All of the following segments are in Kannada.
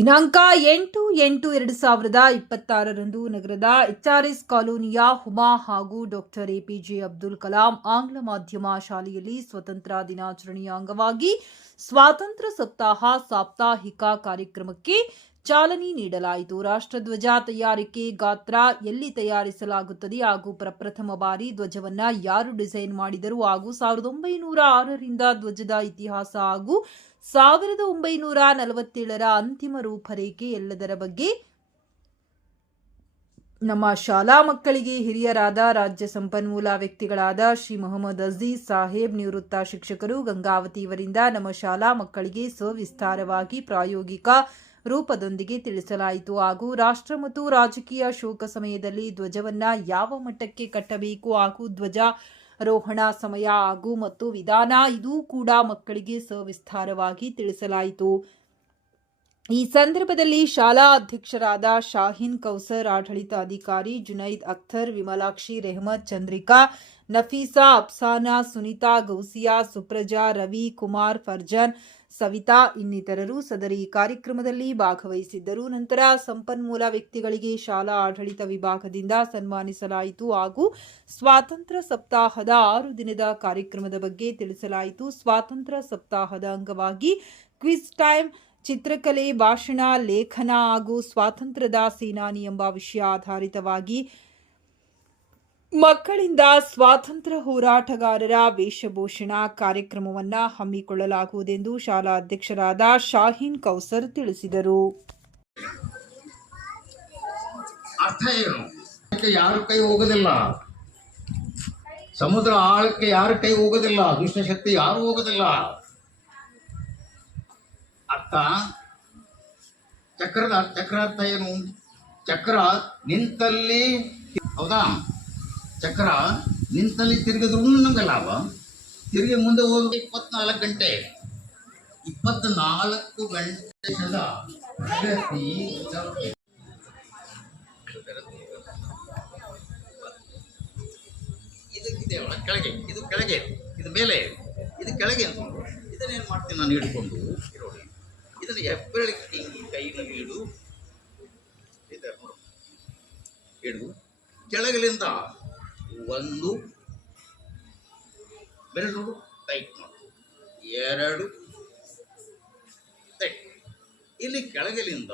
ದಿನಾಂಕ 8/8/2026 ನಗರದ HRS ಕಾಲೋನಿಯ ಹುಮಾ ಹಾಗೂ ಡಾಕ್ಟರ್ APJ ಅಬ್ದುಲ್ ಕಲಾಂ ಆಂಗ್ಲ ಮಾಧ್ಯಮ ಶಾಲೆಯಲ್ಲಿ ಸ್ವತಂತ್ರ ದಿನಾಚರಣೆಯ ಅಂಗವಾಗಿ ಸ್ವಾತಂತ್ರ್ಯ ಸಪ್ತಾಹ ಸಾಪ್ತಾಹಿಕ ಕಾರ್ಯಕ್ರಮಕ್ಕೆ ಚಾಲನೆ ನೀಡಲಾಯಿತು. ರಾಷ್ಟ್ರಧ್ವಜ ತಯಾರಿಕೆ ಗಾತ್ರ ಎಲ್ಲಿ ತಯಾರಿಸಲಾಗುತ್ತದೆ ಹಾಗೂ ಪ್ರಪ್ರಥಮ ಬಾರಿ ಧ್ವಜವನ್ನ ಯಾರು ಡಿಸೈನ್ ಮಾಡಿದರು ಹಾಗೂ 1906ರಿಂದ ಧ್ವಜದ ಇತಿಹಾಸ ಹಾಗೂ 1947ರ ಅಂತಿಮ ರೂಪರೇಖೆ ಎಲ್ಲದರ ಬಗ್ಗೆ ನಮ್ಮ ಶಾಲಾ ಮಕ್ಕಳಿಗೆ ಹಿರಿಯರಾದ ರಾಜ್ಯ ಸಂಪನ್ಮೂಲ ವ್ಯಕ್ತಿಗಳಾದ ಶ್ರೀ ಮೊಹಮ್ಮದ್ ಅಜೀಜ್ ಸಾಹೇಬ್ ನಿವೃತ್ತ ಶಿಕ್ಷಕರು ಗಂಗಾವತಿ ಇವರಿಂದ ನಮ್ಮ ಶಾಲಾ ಮಕ್ಕಳಿಗೆ ಸವಿಸ್ತಾರವಾಗಿ ಪ್ರಾಯೋಗಿಕ ರೂಪದೊಂದಿಗೆ ತಿಳಿಸಲಾಯಿತು. ಹಾಗೂ ರಾಷ್ಟ್ರ ಮತ್ತು ರಾಜಕೀಯ ಶೋಕ ಸಮಯದಲ್ಲಿ ಧ್ವಜವನ್ನ ಯಾವ ಮಟ್ಟಕ್ಕೆ ಕಟ್ಟಬೇಕು ಹಾಗೂ ಧ್ವಜಾರೋಹಣ ಸಮಯ ಹಾಗೂ ಮತ್ತು ವಿಧಾನ ಇದೂ ಕೂಡ ಮಕ್ಕಳಿಗೆ ಸವಿಸ್ತಾರವಾಗಿ ತಿಳಿಸಲಾಯಿತು. ಈ ಸಂದರ್ಭದಲ್ಲಿ ಶಾಲಾ ಅಧ್ಯಕ್ಷರಾದ ಶಾಹೀನ್ ಕೌಸರ್, ಆಡಳಿತಾಧಿಕಾರಿ ಜುನೈದ್ ಅಖ್ತರ್, ವಿಮಲಾಕ್ಷಿ, ರೆಹಮತ್, ಚಂದ್ರಿಕಾ, ನಫೀಸಾ, ಅಫ್ಸಾನಾ, ಸುನೀತಾ, ಗೌಸಿಯಾ, ಸುಪ್ರಜಾ, ರವಿ, ಕುಮಾರ್, ಫರ್ಜಾನ್, ಸವಿತಾ ಇನ್ನಿತರರು ಸದರಿ ಕಾರ್ಯಕ್ರಮದಲ್ಲಿ ಭಾಗವಹಿಸಿದ್ದರು. ನಂತರ ಸಂಪನ್ಮೂಲ ವ್ಯಕ್ತಿಗಳಿಗೆ ಶಾಲಾ ಆಡಳಿತ ವಿಭಾಗದಿಂದ ಸನ್ಮಾನಿಸಲಾಯಿತು ಹಾಗೂ ಸ್ವಾತಂತ್ರ್ಯ ಸಪ್ತಾಹದ 6 ದಿನದ ಕಾರ್ಯಕ್ರಮದ ಬಗ್ಗೆ ತಿಳಿಸಲಾಯಿತು. ಸ್ವಾತಂತ್ರ್ಯ ಸಪ್ತಾಹದ ಅಂಗವಾಗಿ ಕ್ವಿಜ್ ಟೈಮ್, ಚಿತ್ರಕಲೆ, ಭಾಷಣ, ಲೇಖನ ಹಾಗೂ ಸ್ವಾತಂತ್ರ್ಯದ ಸೇನಾನಿ ಎಂಬ ವಿಷಯ ಆಧಾರಿತವಾಗಿ ಮಕ್ಕಳಿಂದ ಸ್ವಾತಂತ್ರ್ಯ ಹೋರಾಟಗಾರರ ವೇಷಭೂಷಣ ಕಾರ್ಯಕ್ರಮವನ್ನು ಹಮ್ಮಿಕೊಳ್ಳಲಾಗುವುದೆಂದು ಶಾಲಾ ಅಧ್ಯಕ್ಷರಾದ ಶಾಹೀನ್ ಕೌಸರ್ ತಿಳಿಸಿದರು. ಅರ್ಥ ಏನು? ಯಾರು ಕೈ ಹೋಗೋದಿಲ್ಲ, ಸಮುದ್ರ ಆಳಕ್ಕೆ ಯಾರು ಕೈ ಹೋಗೋದಿಲ್ಲ, ದುಷ್ಟಶಕ್ತಿ ಯಾರು ಹೋಗೋದಿಲ್ಲ. ಅರ್ಥ ಚಕ್ರ ಅರ್ಥ ಏನು? ಚಕ್ರ ನಿಂತಲ್ಲಿ, ಹೌದಾ? ಚಕ್ರ ನಿಂತಲ್ಲಿ ತಿರುಗಿದ್ರು ನಮಗೆ ಲಾಭ, ತಿರುಗಿ ಮುಂದೆ ಹೋಗಿ 24 ಗಂಟೆ ಪ್ರಗತಿ ಇದಕ್ಕಿದೆಯಲ್ಲ ಕೆಳಗೆ, ಇದು ಕೆಳಗೆ, ಇದು ಮೇಲೆ, ಇದು ಕೆಳಗೆ ಅಂತ. ಇದನ್ನೇನು ಮಾಡ್ತೀನಿ ನಾನು ಹಿಡ್ಕೊಂಡು ಇರೋಡಿ, ಇದನ್ನು ಹೆಬ್ಬೆರಳಿಗೆ ಕೈನಲ್ಲಿ ಇಡು, ಇಡು, ಕೆಳಗಲಿಂದ 1 ಬೆರಳು ಟೈಟ್ ಮಾಡು, 2 ಟೈಟ್, ಇಲ್ಲಿ ಕೆಳಗಲಿಂದ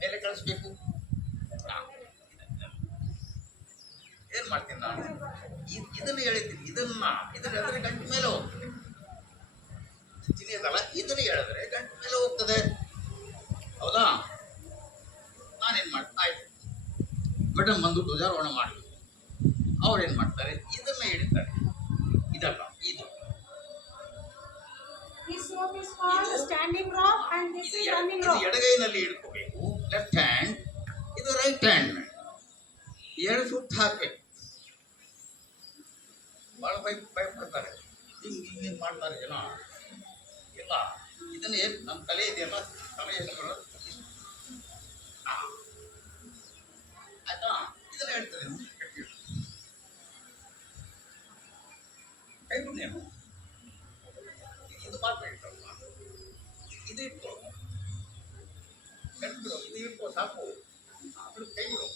ಮೇಲೆ ಕಳಿಸ್ಬೇಕು. ಏನ್ ಮಾಡ್ತೀನಿ ನಾನು? ಇದನ್ನು ಹೇಳಿದ್ದೀನಿ, ಇದನ್ನ ಹೇಳಿದ್ರೆ ಗಂಟು ಮೇಲೆ ಹೋಗ್ತದೆ. ಚಿನಿಯದಲ್ಲ, ಇದನ್ನು ಹೇಳಿದ್ರೆ ಗಂಟು ಮೇಲೆ ಹೋಗ್ತದೆ, ಹೌದಾ? ನಾನೇನ್ ಮಾಡ್ತೀನಿ, ಆಯ್ತು ಮೇಡಮ್ ಬಂದು ಧ್ವಜಾರೋಹಣ ಮಾಡಬೇಕು. ಅವ್ರೇನ್ ಮಾಡ್ತಾರೆ, ಇದನ್ನ ಹಿಡಿತಾರೆ, ಇದಲ್ಲ, ಇದು ಎಡಗೈನಲ್ಲಿ ಹಿಡ್ಕೋಬೇಕು, ಲೆಫ್ಟ್ ಹ್ಯಾಂಡ್, ಇದು ರೈಟ್ ಹ್ಯಾಂಡ್. 2 ಸುತ್ತು ಹಾಕ್ಬೇಕು. ಭಾಳ ಭಯಪಡ್ತಾರೆ, ಹಿಂಗೆ ಮಾಡ್ತಾರೆ ಜನ. ಇಲ್ಲ, ಇದನ್ನ ಏನು ನಮ್ಮ ತಲೆ ಇದೆಯಲ್ಲ, ತಲೆ ಹೆಸರು ಆಯ್ತಾ? ಇದನ್ನ ಹೇಳ್ತಾರೆ ಕೈ ಬಿಡ್ನೇನು, ಇದು ಮಾತ್ರ ಇರ್ತಲ್ಲ, ಇದು ಇಟ್ಕೊ, ಇದು ಇಟ್ಕೊ ಸಾಕು. ಆಮೇಲೆ ಕೈ ಬಿಡು,